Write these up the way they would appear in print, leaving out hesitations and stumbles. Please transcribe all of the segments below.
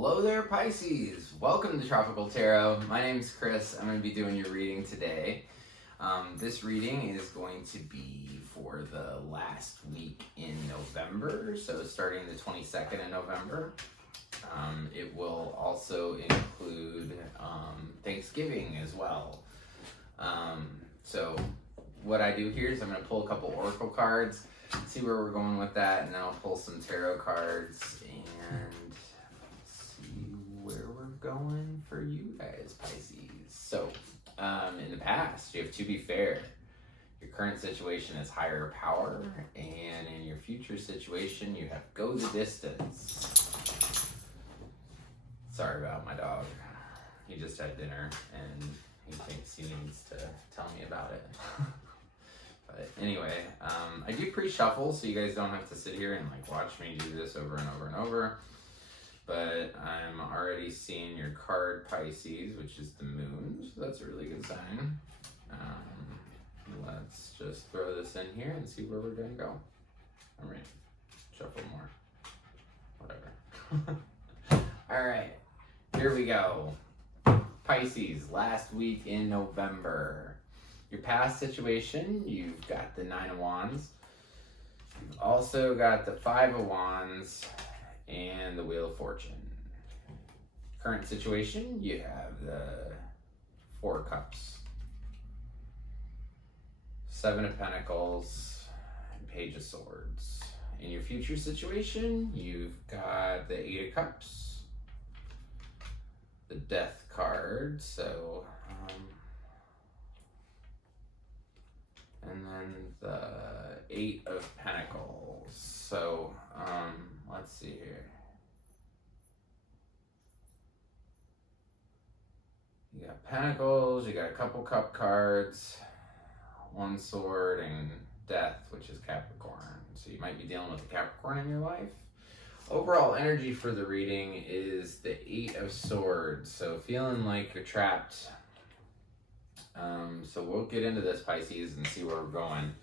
Hello there, Pisces. Welcome to Tropical Tarot. My name's Chris. I'm going to be doing your reading today. This reading is going to be for the last week in November, so starting the 22nd of November. It will also include Thanksgiving as well. So what I do here is I'm going to pull a couple oracle cards, see where we're going with that, and then I'll pull some tarot cards and see where we're going for you guys, Pisces. So, in the past, you have to be fair. Your current situation is higher power, and in your future situation, you have go the distance. Sorry about my dog. He just had dinner, and he thinks he needs to tell me about it. But anyway, I do pre-shuffle, so you guys don't have to sit here and watch me do this over and over and over. But I'm already seeing your card, Pisces, which is the moon, so that's a really good sign. Let's just throw this in here and see where we're gonna go. All right, shuffle more, whatever. All right, here we go. Pisces, last week in November. Your past situation, you've got the 9 of Wands. You've also got the 5 of Wands and the Wheel of Fortune. Current situation, you have the 4 Cups, 7 of Pentacles, and Page of Swords. In your future situation, you've got the 8 of Cups, the Death card, so and then the 8 of Pentacles. So let's see here. You got Pentacles, you got a couple Cup cards, 1 Sword, and Death, which is Capricorn. So you might be dealing with a Capricorn in your life. Overall energy for the reading is the 8 of Swords. So feeling like you're trapped. So we'll get into this, Pisces, and see where we're going.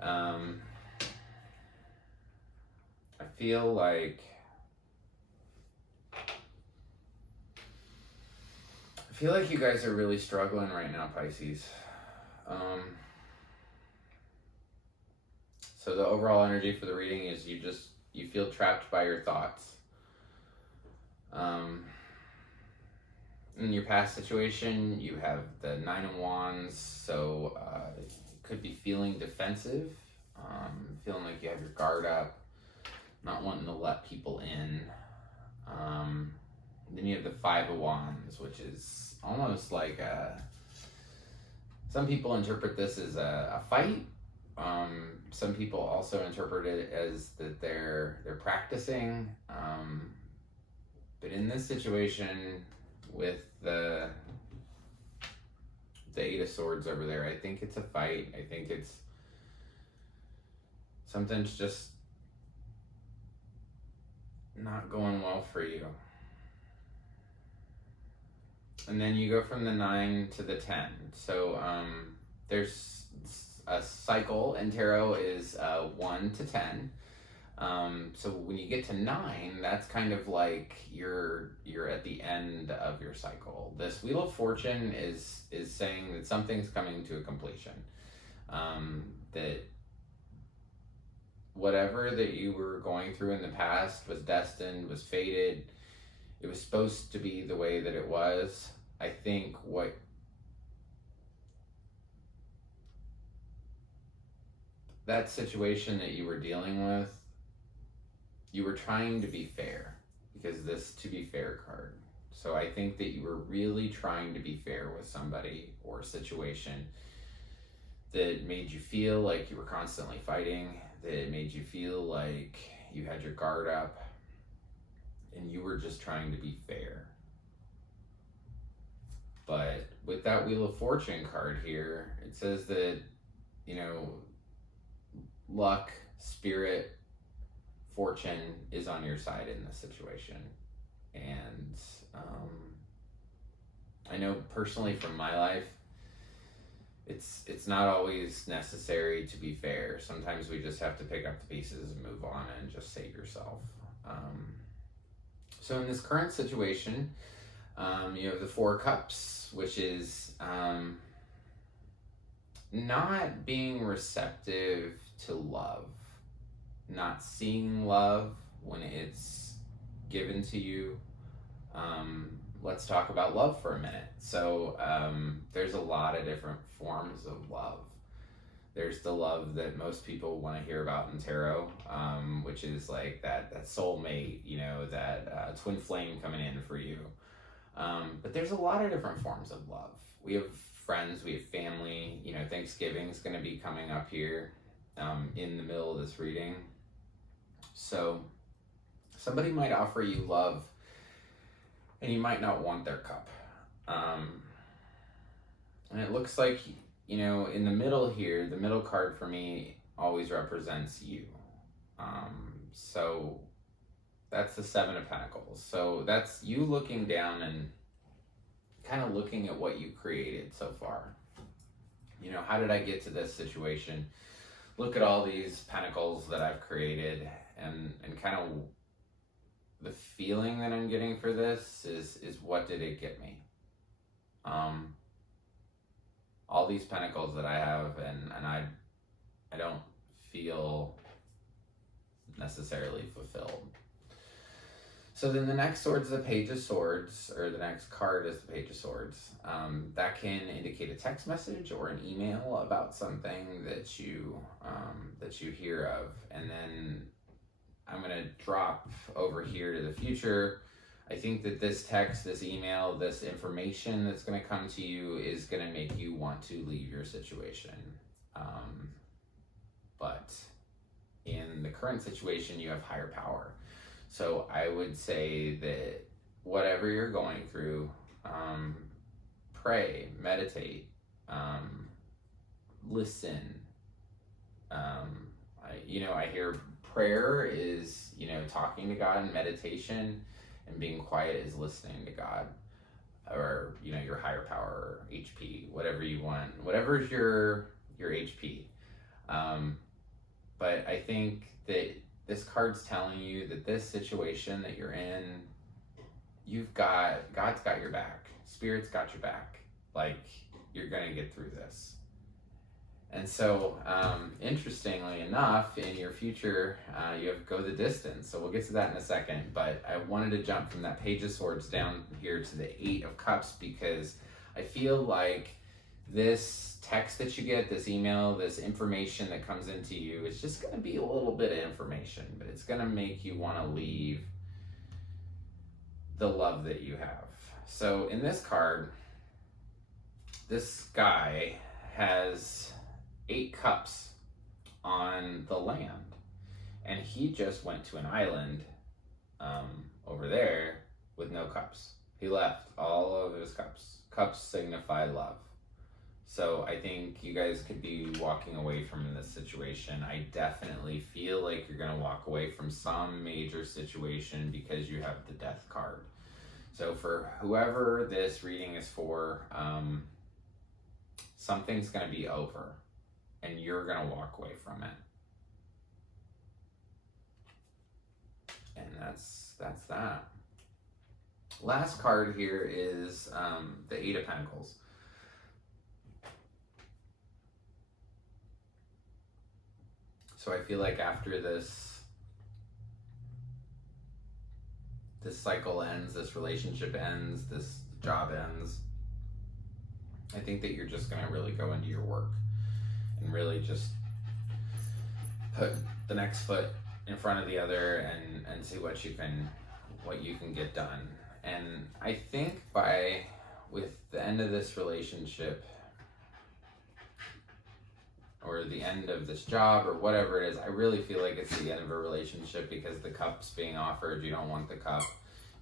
I feel like you guys are really struggling right now, Pisces. So the overall energy for the reading is you feel trapped by your thoughts. In your past situation, you have the 9 of Wands, so you could be feeling defensive, feeling like you have your guard up, not wanting to let people in. Then you have the 5 of Wands, which is almost like some people interpret this as a fight. Some people also interpret it as that they're practicing. But in this situation, with the 8 of Swords over there, I think it's a fight. I think it's something's just not going well for you. And then you go from the 9 to the 10. So there's a cycle in tarot is 1 to 10. So when you get to 9, that's kind of like you're at the end of your cycle. This Wheel of Fortune is saying that something's coming to a completion. That whatever that you were going through in the past was destined, was fated. It was supposed to be the way that it was. I think that situation that you were dealing with, you were trying to be fair, because this to be fair card. So I think that you were really trying to be fair with somebody or situation that made you feel like you were constantly fighting, that made you feel like you had your guard up, and you were just trying to be fair. But with that Wheel of Fortune card here, it says that, luck, spirit, fortune is on your side in this situation. And I know personally from my life, it's not always necessary to be fair. Sometimes we just have to pick up the pieces and move on and just save yourself. So in this current situation, you have the Four Cups, which is not being receptive to love, not seeing love when it's given to you. Let's talk about love for a minute. So there's a lot of different forms of love. There's the love that most people want to hear about in tarot, which is like that soulmate, you know, that twin flame coming in for you. But there's a lot of different forms of love. We have friends, we have family. You know, Thanksgiving is going to be coming up here in the middle of this reading. So somebody might offer you love and you might not want their cup. And it looks like, you know, in the middle here, the middle card for me always represents you. So that's the Seven of Pentacles. So that's you looking down and kind of looking at what you created so far. You know, how did I get to this situation? Look at all these pentacles that I've created, and kind of the feeling that I'm getting for this is what did it get me? All these pentacles that I have, and I don't feel necessarily fulfilled. So then the next sword is the Page of Swords, or the next card is the Page of Swords. That can indicate a text message or an email about something that you hear of. And then I'm going to drop over here to the future. I think that this text, this email, this information that's going to come to you is going to make you want to leave your situation. But in the current situation, you have higher power. So I would say that whatever you're going through, pray, meditate, listen. I hear prayer is, you know, talking to God, and meditation and being quiet is listening to God, or, you know, your higher power, or HP, whatever you want, whatever's your HP. But I think that this card's telling you that this situation that you're in, God's got your back. Spirit's got your back. Like, you're gonna get through this. And so, interestingly enough, in your future, you have Go the Distance. So we'll get to that in a second. But I wanted to jump from that Page of Swords down here to the Eight of Cups, because I feel like this text that you get, this email, this information that comes into you, it's just going to be a little bit of information, but it's going to make you want to leave the love that you have. So in this card, this guy has 8 cups on the land, and he just went to an island over there with no cups. He left all of his cups. Cups signify love. So I think you guys could be walking away from this situation. I definitely feel like you're going to walk away from some major situation because you have the Death card. So for whoever this reading is for, something's going to be over and you're going to walk away from it. And that's that. Last card here is the Eight of Pentacles. So I feel like after this cycle ends, this relationship ends, this job ends, I think that you're just going to really go into your work and really just put the next foot in front of the other and see what you can get done. And I think with the end of this relationship, or the end of this job, or whatever it is, I really feel like it's the end of a relationship, because the cup's being offered, you don't want the cup,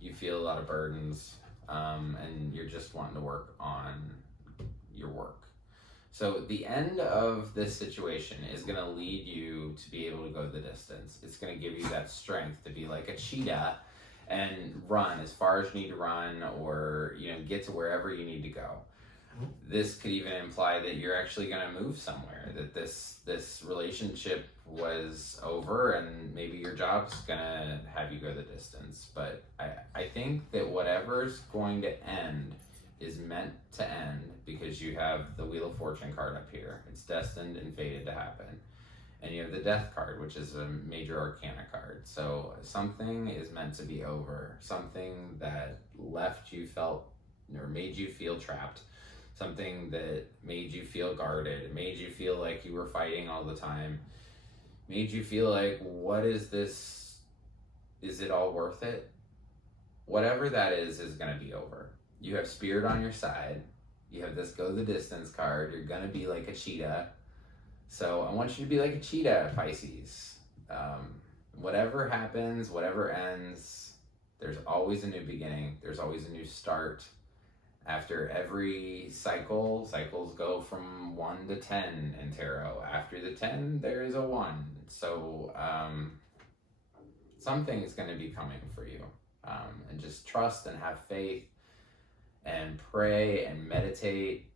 you feel a lot of burdens, and you're just wanting to work on your work. So the end of this situation is going to lead you to be able to go the distance. It's going to give you that strength to be like a cheetah and run as far as you need to run, or, you know, get to wherever you need to go. This could even imply that you're actually going to move somewhere, that this relationship was over and maybe your job's going to have you go the distance. But I think that whatever's going to end is meant to end, because you have the Wheel of Fortune card up here. It's destined and fated to happen. And you have the Death card, which is a major arcana card. So something is meant to be over. Something that left you felt or made you feel trapped. Something that made you feel guarded, made you feel like you were fighting all the time, made you feel like, what is this? Is it all worth it? Whatever that is going to be over. You have Spirit on your side. You have this Go the Distance card. You're going to be like a cheetah. So I want you to be like a cheetah, Pisces. Whatever happens, whatever ends, there's always a new beginning. There's always a new start. After every cycle, cycles go from 1 to 10 in tarot. After the 10, there is a 1. So something is going to be coming for you. And just trust and have faith and pray and meditate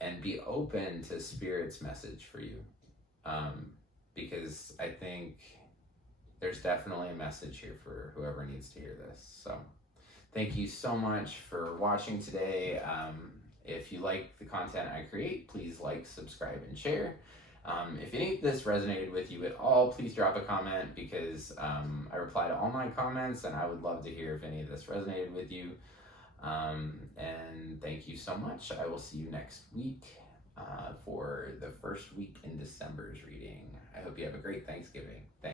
and be open to Spirit's message for you. Because I think there's definitely a message here for whoever needs to hear this. So thank you so much for watching today. If you like the content I create, please like, subscribe, and share. If any of this resonated with you at all, please drop a comment, because I reply to all my comments, and I would love to hear if any of this resonated with you. And thank you so much. I will see you next week for the first week in December's reading. I hope you have a great Thanksgiving. Thanks.